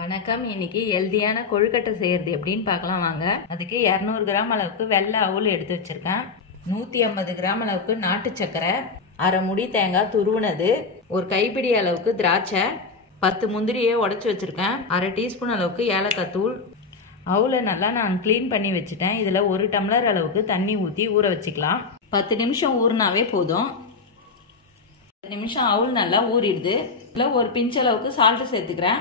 வணக்கம். இன்னைக்கு ஹெல்தியான கொழுக்கட்டை செய்யறது எப்படின்னு பார்க்கலாம் வாங்க. அதுக்கு 200 கிராம் அளவுக்கு வெள்ளை அவுல் எடுத்து வச்சிருக்கேன். 150 கிராம் அளவுக்கு நாட்டு சக்கரை, அரை முடி தேங்காய் துருவினது, ஒரு கைப்பிடி அளவுக்கு திராட்சை, 10 முந்திரியை உடைச்சி வச்சிருக்கேன், அரை டீஸ்பூன் அளவுக்கு ஏலக்காய் தூள். அவுலை நல்லா நான் க்ளீன் பண்ணி வச்சுட்டேன். இதில் 1 டம்ளர் அளவுக்கு தண்ணி ஊற்றி ஊற வச்சுக்கலாம். 10 நிமிஷம் ஊறினாவே போதும். 10 நிமிஷம் அவுல் நல்லா ஊறிடுது. இதில் ஒரு பிஞ்ச் அளவுக்கு சால்ட்டு சேர்த்துக்கிறேன்.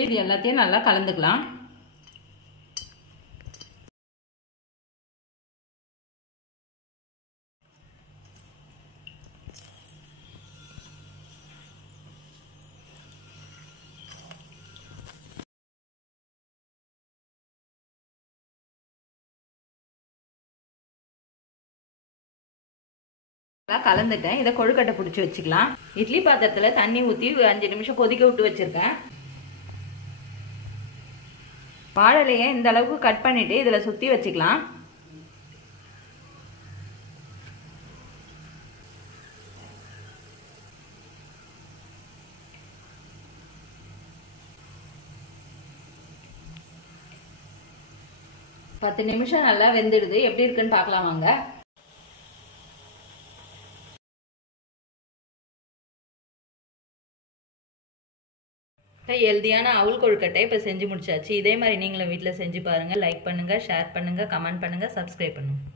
இது எல்லாத்தையும் நல்லா கலந்துக்கலாம். கலந்துட்டேன். இதை கொழுக்கட்டை பிடிச்சி வச்சுக்கலாம். இட்லி பாத்திரத்துல தண்ணி ஊற்றி 5 நிமிஷம் கொதிக்க விட்டு வச்சிருக்கேன். வாழையிலையை இந்த அளவுக்கு கட் பண்ணிட்டு இதுல சுத்தி வச்சுக்கலாம். பத்து நிமிஷம் நல்லா வெந்துடுது. எப்படி இருக்குன்னு பார்க்கலாம் வாங்க. ஹெல்தியான அவுல் கொழுக்கட்டை இப்போ செஞ்சு முடிச்சாச்சு. இதே மாதிரி நீங்களும் வீட்டில் செஞ்சு பாருங்கள். லைக் பண்ணுங்கள், ஷேர் பண்ணுங்கள், கமெண்ட் பண்ணுங்கள், சப்ஸ்கிரைப் பண்ணுங்கள்.